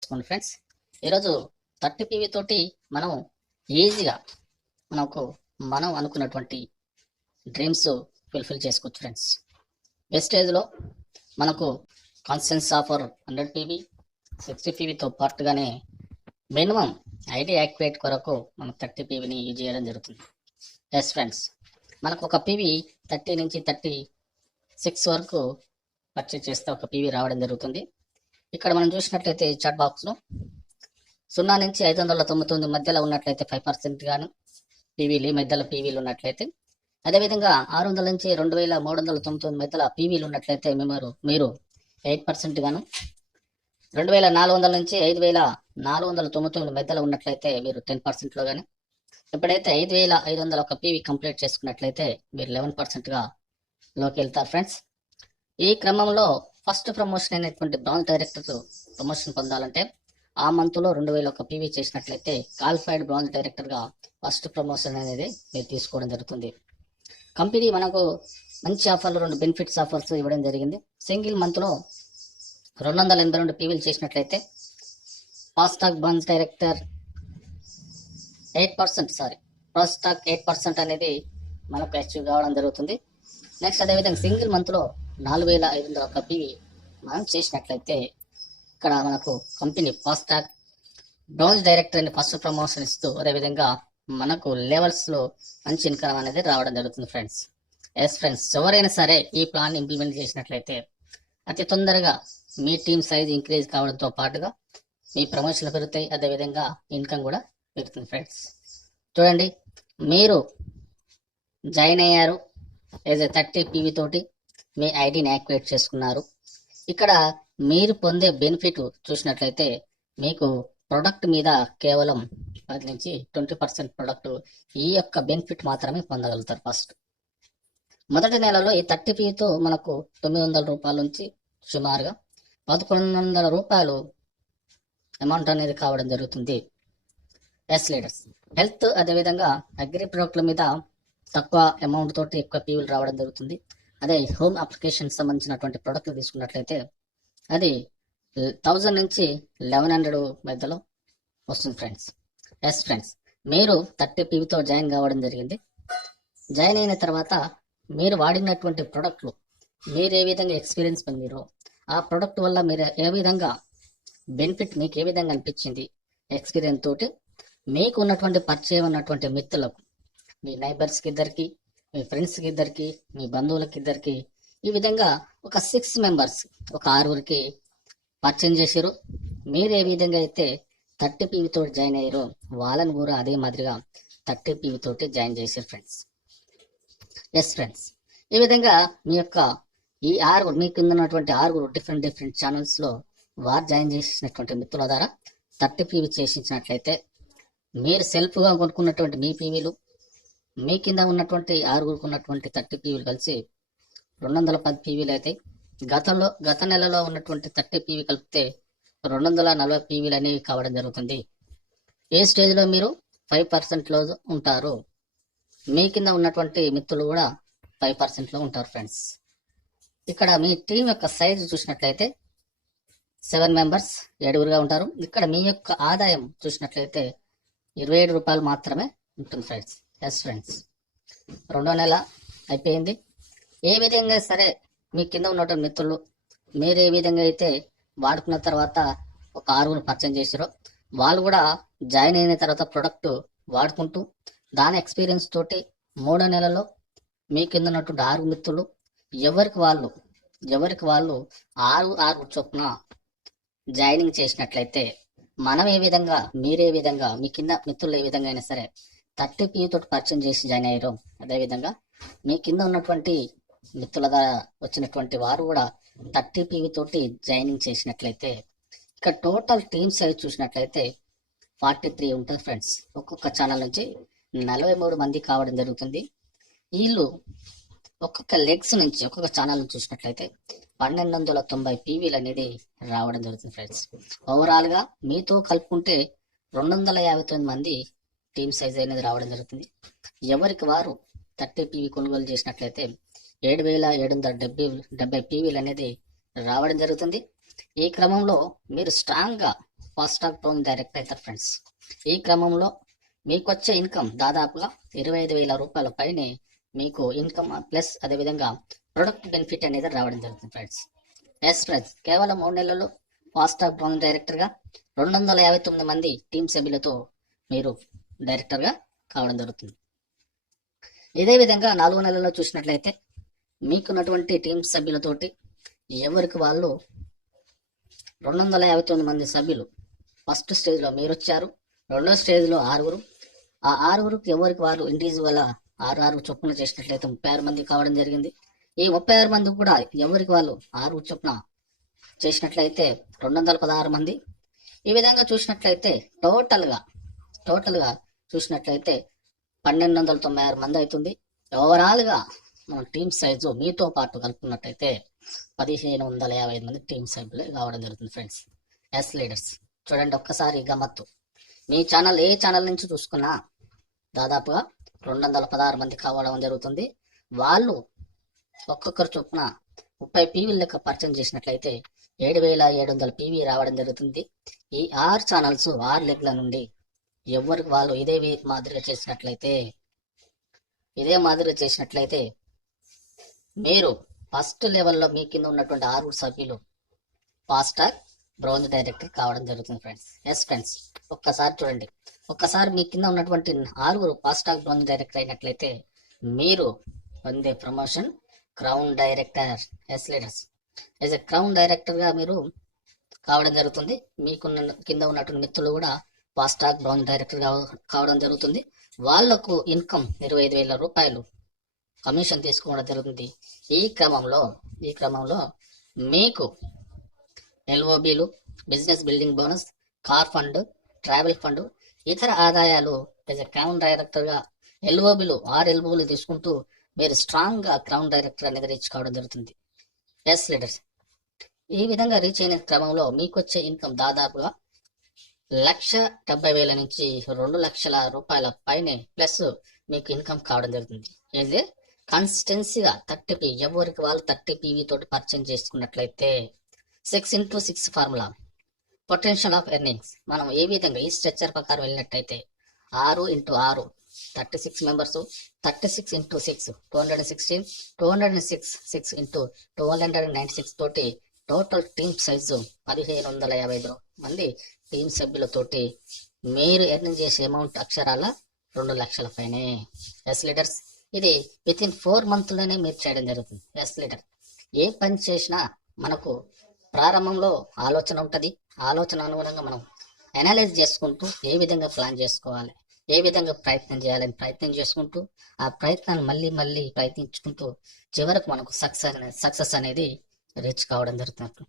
చేసుకోండి ఫ్రెండ్స్. ఈరోజు 30 PV తోటి మనం ఈజీగా మనం అనుకున్నటువంటి డ్రీమ్స్ ఫుల్ఫిల్ చేసుకోవచ్చు ఫ్రెండ్స్. వెస్టేజ్లో మనకు కాన్స్టెన్స్ ఆఫర్ 100 PV 60 PVతో పాటుగానే మినిమం ఐడి యాక్టివేట్ కొరకు మనం 30 PVని యూజ్ చేయడం జరుగుతుంది. ఎస్ ఫ్రెండ్స్, మనకు ఒక PV 30 నుంచి 36 వరకు పర్చేజ్ చేస్తే ఒక PV రావడం జరుగుతుంది. ఇక్కడ మనం చూసినట్లయితే చాట్ బాక్స్లో 0 నుంచి 599 మధ్యలో ఉన్నట్లయితే 5% గాను పీవీలు మధ్యలో పీవీలు ఉన్నట్లయితే, అదేవిధంగా 600 నుంచి 2399 మధ్యలో పీవీలు ఉన్నట్లయితే మీరు 8% గాను, 2400 నుంచి 5499 మధ్యలో ఉన్నట్లయితే మీరు 10%లో కానీ, ఎప్పుడైతే 5500 ఒక పీవీ కంప్లీట్ చేసుకున్నట్లయితే మీరు 11%గా లోకి వెళ్తారు ఫ్రెండ్స్. ఈ క్రమంలో ఫస్ట్ ప్రమోషన్ అయినటువంటి బ్రాంజ్ డైరెక్టర్ ప్రమోషన్ పొందాలంటే ఆ మంత్లో 2000 ఒక పీవీ చేసినట్లయితే క్వాలిఫైడ్ బ్రాంజ్ డైరెక్టర్గా ఫస్ట్ ప్రమోషన్ అనేది మీరు తీసుకోవడం జరుగుతుంది. కంపెనీ మనకు మంచి ఆఫర్లు, 2 బెనిఫిట్స్ ఆఫర్స్ ఇవ్వడం జరిగింది. సింగిల్ మంత్లో 282 పీవీలు చేసినట్లయితే ఫాస్టాగ్ బ్రాంజ్ డైరెక్టర్ 8% అనేది మనకు అచీవ్ కావడం జరుగుతుంది. నెక్స్ట్ అదేవిధంగా సింగిల్ మంత్లో 4500 ఒక పీవీ మనం చేసినట్లయితే ఇక్కడ మనకు కంపెనీ ఫాస్టాగ్ బ్రాంజ్ డైరెక్టర్ని ఫస్ట్ ప్రమోషన్ ఇస్తూ అదేవిధంగా మనకు లెవెల్స్లో మంచి ఇన్కమ్ అనేది రావడం జరుగుతుంది ఫ్రెండ్స్. ఎస్ ఫ్రెండ్స్, ఎవరైనా సరే ఈ ప్లాన్ ఇంప్లిమెంట్ చేసినట్లయితే అతి తొందరగా మీ టీమ్ సైజ్ ఇంక్రీజ్ కావడంతో పాటుగా మీ ప్రమోషన్లు పెరుగుతాయి, అదేవిధంగా ఇన్కమ్ కూడా పెరుగుతుంది ఫ్రెండ్స్. చూడండి, మీరు జాయిన్ అయ్యారు ఏజ్ 30 PV తోటి మీ ఐడిని యాక్టివేట్ చేసుకున్నారు. ఇక్కడ మీరు పొందే బెనిఫిట్ చూసినట్లయితే మీకు ప్రొడక్ట్ మీద కేవలం 10 నుంచి 20% ప్రొడక్ట్ ఈ యొక్క బెనిఫిట్ మాత్రమే పొందగలుగుతారు. ఫస్ట్ మొదటి నెలలో ఈ 30 PVతో మనకు 900 రూపాయల నుంచి సుమారుగా 1100 రూపాయలు అమౌంట్ అనేది కావడం జరుగుతుంది. ఎస్ లీడర్స్, హెల్త్ అదేవిధంగా అగ్రి ప్రొడక్ట్ల మీద తక్కువ అమౌంట్ తోటి ఎక్కువ పీవీలు రావడం జరుగుతుంది. అదే హోమ్ అప్లికేషన్ సంబంధించినటువంటి ప్రొడక్ట్లు తీసుకున్నట్లయితే అది 1000 నుంచి 1100 మధ్యలో వస్తుంది ఫ్రెండ్స్. ఎస్ ఫ్రెండ్స్, మీరు 30 PVతో జాయిన్ కావడం జరిగింది. జాయిన్ అయిన తర్వాత మీరు వాడినటువంటి ప్రొడక్ట్లు మీరు ఏ విధంగా ఎక్స్పీరియన్స్ పొందిరో, ఆ ప్రొడక్ట్ వల్ల మీరు ఏ విధంగా బెనిఫిట్ మీకు ఏ విధంగా అనిపించింది, ఎక్స్పీరియన్స్ తోటి మీకు ఉన్నటువంటి పరిచయం ఉన్నటువంటి మిత్రులకు, మీ నైబర్స్కి ఇద్దరికి, మీ ఫ్రెండ్స్కి ఇద్దరికి, మీ బంధువులకి ఇద్దరికి, ఈ విధంగా ఒక 6 మెంబర్స్, ఒక 6గురికి పరిచయం చేశారు. మీరు ఏ విధంగా అయితే 30 PV తోటి జాయిన్ అయ్యారో వాళ్ళని కూడా అదే మాదిరిగా 30 PV తోటి జాయిన్ చేశారు ఫ్రెండ్స్. ఎస్ ఫ్రెండ్స్, ఈ విధంగా మీ యొక్క ఈ 6 మీ కింద ఉన్నటువంటి 6 డిఫరెంట్ ఛానల్స్లో వారు జాయిన్ చేసినటువంటి మిత్రుల ద్వారా 30 PV చేసినట్లయితే మీరు సెల్ఫ్గా కొనుక్కున్నటువంటి మీ పీవీలు మీ కింద ఉన్నటువంటి 6గురికి ఉన్నటువంటి 30 PVలు కలిసి 210 PVలు అయితే గత నెలలో ఉన్నటువంటి 30 PV కలిపితే 240 PVలు అనేవి కావడం జరుగుతుంది. ఏ స్టేజ్లో మీరు 5%లో ఉంటారు, మీ కింద ఉన్నటువంటి మిత్రులు కూడా 5%లో ఉంటారు ఫ్రెండ్స్. ఇక్కడ మీ టీం యొక్క సైజు చూసినట్లయితే 7 మెంబర్స్ 7గురుగా ఉంటారు. ఇక్కడ మీ యొక్క ఆదాయం చూసినట్లయితే 27 రూపాయలు మాత్రమే ఉంటుంది ఫ్రెండ్స్. ఎస్ ఫ్రెండ్స్, 2వ నెల అయిపోయింది. ఏ విధంగా సరే మీ కింద ఉన్నటువంటి మిత్రులు మీరు ఏ విధంగా అయితే వాడుకున్న తర్వాత ఒక 6గురు పరిచయం చేశారో వాళ్ళు కూడా జాయిన్ అయిన తర్వాత ప్రొడక్ట్ వాడుకుంటూ దాని ఎక్స్పీరియన్స్ తోటి 3వ నెలలో మీ కింద ఉన్నటువంటి 6 మిత్రులు ఎవరికి వాళ్ళు 6 చొప్పున జాయినింగ్ చేసినట్లయితే మనం ఏ విధంగా మీరే విధంగా మీ కింద మిత్రులు ఏ విధంగా అయినా సరే 30 PV తోటి పరిచయం చేసి జాయిన్ అయ్యారు, అదేవిధంగా మీ కింద ఉన్నటువంటి మిత్రుల ద్వారా వచ్చినటువంటి వారు కూడా 30 PV తోటి జాయినింగ్ చేసినట్లయితే ఇక్కడ టోటల్ టీమ్ సైజ్ చూసినట్లయితే 43 ఉంటుంది ఫ్రెండ్స్. ఒక్కొక్క ఛానల్ నుంచి 43 మంది కావడం జరుగుతుంది. వీళ్ళు ఒక్కొక్క లెగ్స్ నుంచి ఒక్కొక్క ఛానల్ నుంచి చూసినట్లయితే 1290 PVలు అనేది రావడం జరుగుతుంది ఫ్రెండ్స్. ఓవరాల్గా మీతో కలుపుకుంటే 259 మంది టీమ్ సైజ్ అనేది రావడం జరుగుతుంది. ఎవరికి వారు 30 PV కొనుగోలు చేసినట్లయితే 7770 PVలు అనేది రావడం జరుగుతుంది. ఈ క్రమంలో మీరు స్ట్రాంగ్గా ఫాస్ట్ ట్రాక్ బ్రౌన్ డైరెక్టర్ అవుతారు ఫ్రెండ్స్. ఈ క్రమంలో మీకు వచ్చే ఇన్కమ్ దాదాపుగా 25,000 రూపాయల పైనే మీకు ఇన్కమ్ ప్లస్ అదేవిధంగా ప్రొడక్ట్ బెనిఫిట్ అనేది రావడం జరుగుతుంది ఫ్రెండ్స్. ఎస్ ఫ్రెండ్స్, కేవలం 3 నెలల్లో ఫాస్ట్ ట్రాక్ బ్రౌన్ డైరెక్టర్గా 259 మంది టీం సభ్యులతో మీరు డైరెక్టర్గా కావడం జరుగుతుంది. ఇదే విధంగా 4 నెలల్లో చూసినట్లయితే మీకున్నటువంటి టీం సభ్యులతోటి ఎవరికి వాళ్ళు 259 మంది సభ్యులు ఫస్ట్ స్టేజ్లో మీరు వచ్చారు. రెండో స్టేజ్లో 6. ఆ 6కి ఎవరికి వాళ్ళు ఇండివిజువల్ 6 చొప్పున చేసినట్లయితే 36 మంది కావడం జరిగింది. ఈ 36 మంది కూడా ఎవరికి వాళ్ళు 6 చొప్పున చేసినట్లయితే 216 మంది. ఈ విధంగా చూసినట్లయితే టోటల్గా చూసినట్లయితే 1296 మంది అవుతుంది. ఓవరాల్గా మన టీమ్ సైజు మీతో పాటు కలుపుకున్నట్టయితే 1555 మంది టీమ్ సభ్యులు కావడం జరుగుతుంది ఫ్రెండ్స్. ఎస్ లీడర్స్, చూడండి ఒక్కసారి గమ్మత్తు. మీ ఛానల్ ఏ ఛానల్ నుంచి చూసుకున్నా దాదాపుగా 216 మంది కావడం జరుగుతుంది. వాళ్ళు ఒక్కొక్కరు చొప్పున 30 పీవీ లెక్క పర్చేజ్ చేసినట్లయితే 7,700 పీవీ రావడం జరుగుతుంది. ఈ 6 ఛానల్స్ 6 లెగ్ల నుండి ఎవరికి వాళ్ళు ఇదే మాదిరిగా చేసినట్లయితే మీరు ఫస్ట్ లెవెల్లో మీ కింద ఉన్నటువంటి 6 సభ్యులు ఫాస్ట్ ట్రాక్ బ్రౌన్ డైరెక్టర్ కావడం జరుగుతుంది ఫ్రెండ్స్. ఎస్ ఫ్రెండ్స్, ఒక్కసారి చూడండి. ఒక్కసారి మీ కింద ఉన్నటువంటి 6 ఫాస్ట్ ట్రాక్ బ్రౌన్ డైరెక్టర్ అయినట్లయితే మీరు పొందే promotion crown director. Yes leaders, as a crown డైరెక్టర్గా మీరు కావడం జరుగుతుంది. మీకున్న కింద ఉన్నటువంటి మిత్రులు కూడా ఫాస్ట్ ట్రాక్ బ్రౌన్ డైరెక్టర్ కావడం జరుగుతుంది. వాళ్లకు ఇన్కమ్ 25,000 రూపాయలు కమిషన్ తీసుకోవడం జరుగుతుంది. ఈ క్రమంలో మీకు ఎల్ఓబీలు, business building bonus, car fund, travel fund, ఇతర ఆదాయాలు యాజ్ ఎ క్రౌన్ డైరెక్టర్గా ఎల్ఓబీలు 6 ఎల్ఓబీలు తీసుకుంటూ మీరు స్ట్రాంగ్గా క్రౌన్ డైరెక్టర్ అనేది రీచ్ కావడం జరుగుతుంది. ఎస్ లీడర్స్, ఈ విధంగా రీచ్ అయిన క్రమంలో మీకు వచ్చే ఇన్కమ్ దాదాపుగా 1,70,000 నుంచి 2,00,000 రూపాయల పైనే ప్లస్ మీకు ఇన్కమ్ కావడం జరుగుతుంది. ఇది కన్సిస్టెన్సీగా 30 ఎవరికి వాళ్ళు 30 పీవీ తోటి పర్చేజ్ చేసుకున్నట్లయితే 6x6 formula potential of earnings మనం ఏ విధంగా ఈ స్ట్రక్చర్ ప్రకారం వెళ్ళినట్టయితే 6x6 36 మెంబర్స్, 36 x 6 216, 206 6 x 296 తోటి టోటల్ టీమ్ సైజు 1,555 మంది టీమ్ సభ్యులతోటి మీరు ఎర్న్ చేసే అమౌంట్ అక్షరాల 2,00,000 పైనే. ఎస్ లీడర్స్, ఇది వితిన్ 4 మంత్లోనే మీరు చేయడం జరుగుతుంది. ఎస్ లీడర్, ఏ పని చేసినా మనకు ప్రారంభంలో ఆలోచన ఉంటుంది. ఆలోచన అనుగుణంగా మనం అనలైజ్ చేసుకుంటూ ఏ విధంగా ప్లాన్ చేసుకోవాలి, ఏ విధంగా ప్రయత్నం చేయాలని ప్రయత్నం చేసుకుంటూ ఆ ప్రయత్నాన్ని మళ్ళీ ప్రయత్నించుకుంటూ చివరకు మనకు సక్సెస్ అనేది రీచ్ కావడం జరుగుతుంది.